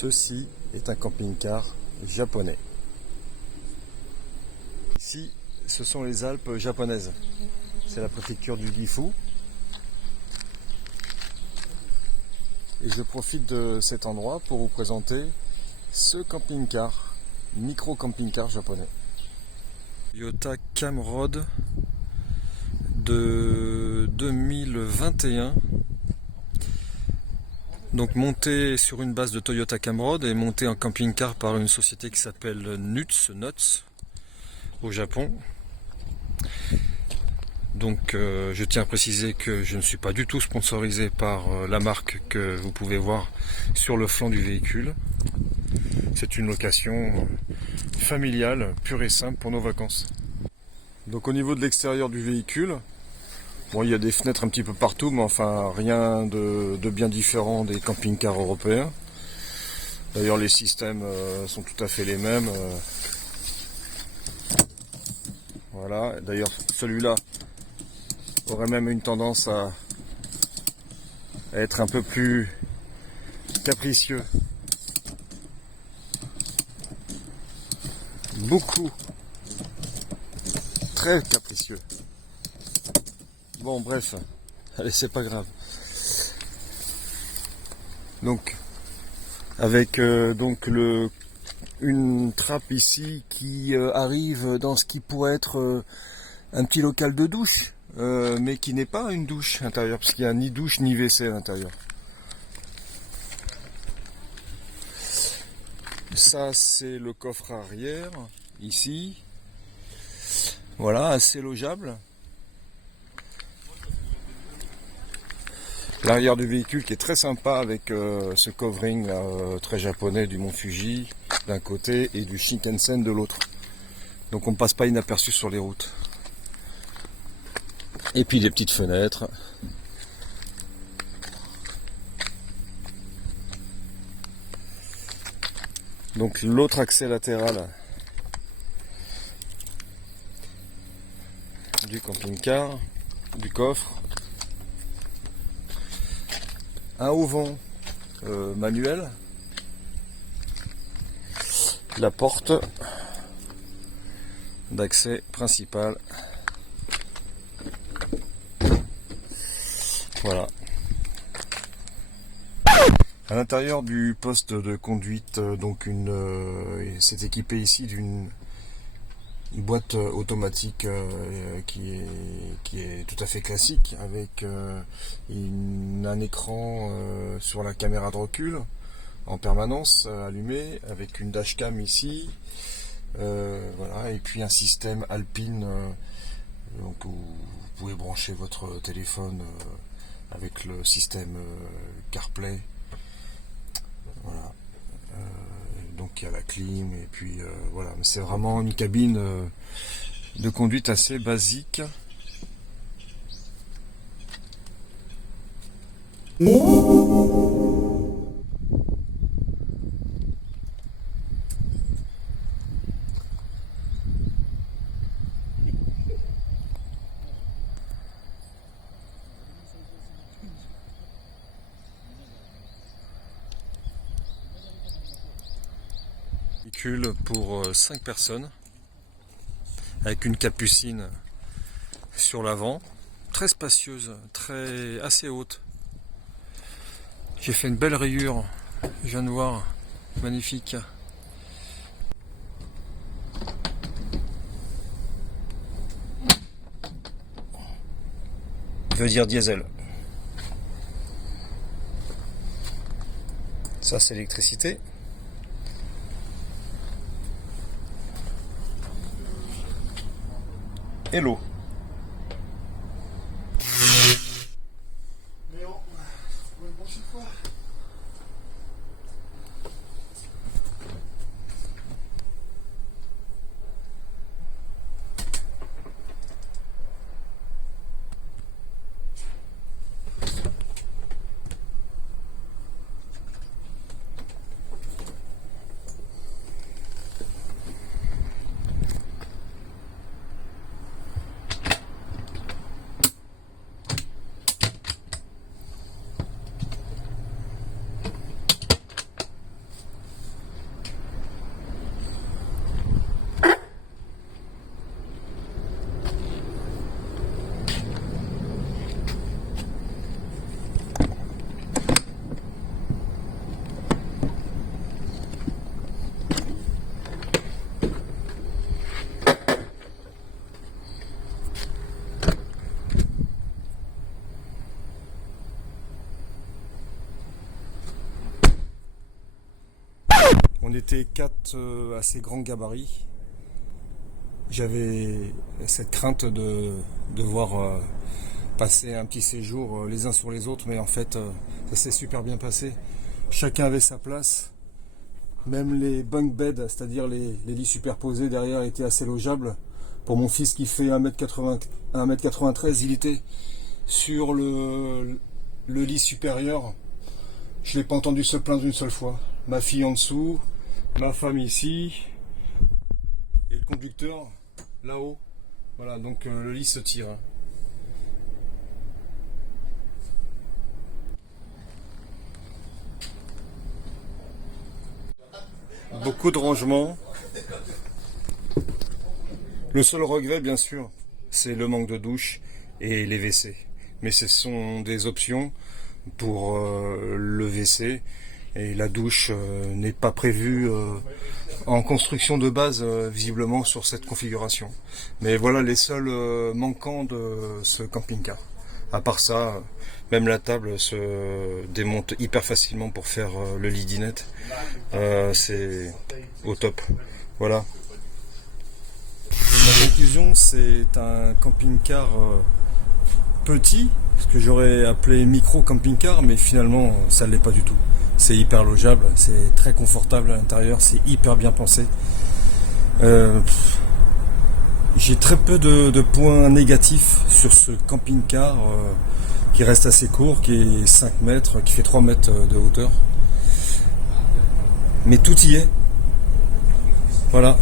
Ceci est un camping-car japonais. Ici, ce sont les Alpes japonaises. C'est la préfecture du Gifu. Et je profite de cet endroit pour vous présenter ce camping-car, micro-camping-car japonais. Toyota Camrod de 2021. Donc monté sur une base de Toyota Camrod et monté en camping-car par une société qui s'appelle Nuts au Japon. Donc je tiens à préciser que je ne suis pas du tout sponsorisé par la marque que vous pouvez voir sur le flanc du véhicule. C'est une location familiale, pure et simple pour nos vacances. Donc au niveau de l'extérieur du véhicule, bon, il y a des fenêtres un petit peu partout, mais enfin rien de bien différent des camping-cars européens. D'ailleurs les systèmes sont tout à fait les mêmes. Voilà, d'ailleurs celui-là aurait même une tendance à être un peu plus capricieux. Beaucoup. Très capricieux. Bon bref, allez c'est pas grave. Donc avec une trappe ici qui arrive dans ce qui pourrait être un petit local de douche, mais qui n'est pas une douche intérieure, parce qu'il n'y a ni douche ni WC à l'intérieur. Ça c'est le coffre arrière, ici. Voilà, assez logeable. L'arrière du véhicule qui est très sympa avec ce covering là, très japonais du Mont Fuji d'un côté et du Shinkansen de l'autre. Donc on ne passe pas inaperçu sur les routes. Et puis des petites fenêtres. Donc l'autre accès latéral du camping-car, du coffre. Un auvent manuel. La porte d'accès principale. Voilà. À l'intérieur du poste de conduite, donc c'est équipé ici d'une boîte automatique qui est tout à fait classique, avec un écran sur la caméra de recul en permanence allumé, avec une dashcam ici, voilà, et puis un système Alpine, donc où vous pouvez brancher votre téléphone avec le système CarPlay. Voilà. Donc il y a la clim et puis voilà, c'est vraiment une cabine de conduite assez basique. Pour 5 personnes avec une capucine sur l'avant, très spacieuse, assez haute. J'ai fait une belle rayure, je viens de voir, magnifique. Je veux dire diesel. Ça c'est l'électricité. Et l'eau. était 4 assez grands gabarits. J'avais cette crainte de devoir passer un petit séjour les uns sur les autres, mais en fait ça s'est super bien passé. Chacun avait sa place. Même les bunk beds, c'est-à-dire les lits superposés derrière, étaient assez logeables. Pour mon fils qui fait 1m80, 1m93, il était sur le lit supérieur. Je ne l'ai pas entendu se plaindre une seule fois. Ma fille en dessous, ma femme ici, et le conducteur là-haut. Voilà, donc le lit se tire. Beaucoup de rangements. Le seul regret, bien sûr, c'est le manque de douche et les WC. Mais ce sont des options pour le WC. Et la douche n'est pas prévue en construction de base, visiblement, sur cette configuration. Mais voilà les seuls manquants de ce camping-car. À part ça, même la table se démonte hyper facilement pour faire le lit dinette. C'est au top. Voilà. La conclusion, c'est un camping-car petit, ce que j'aurais appelé micro-camping-car, mais finalement, ça ne l'est pas du tout. C'est hyper logeable, c'est très confortable à l'intérieur, c'est hyper bien pensé. J'ai très peu de points négatifs sur ce camping-car qui reste assez court, qui est 5 mètres, qui fait 3 mètres de hauteur. Mais tout y est. Voilà.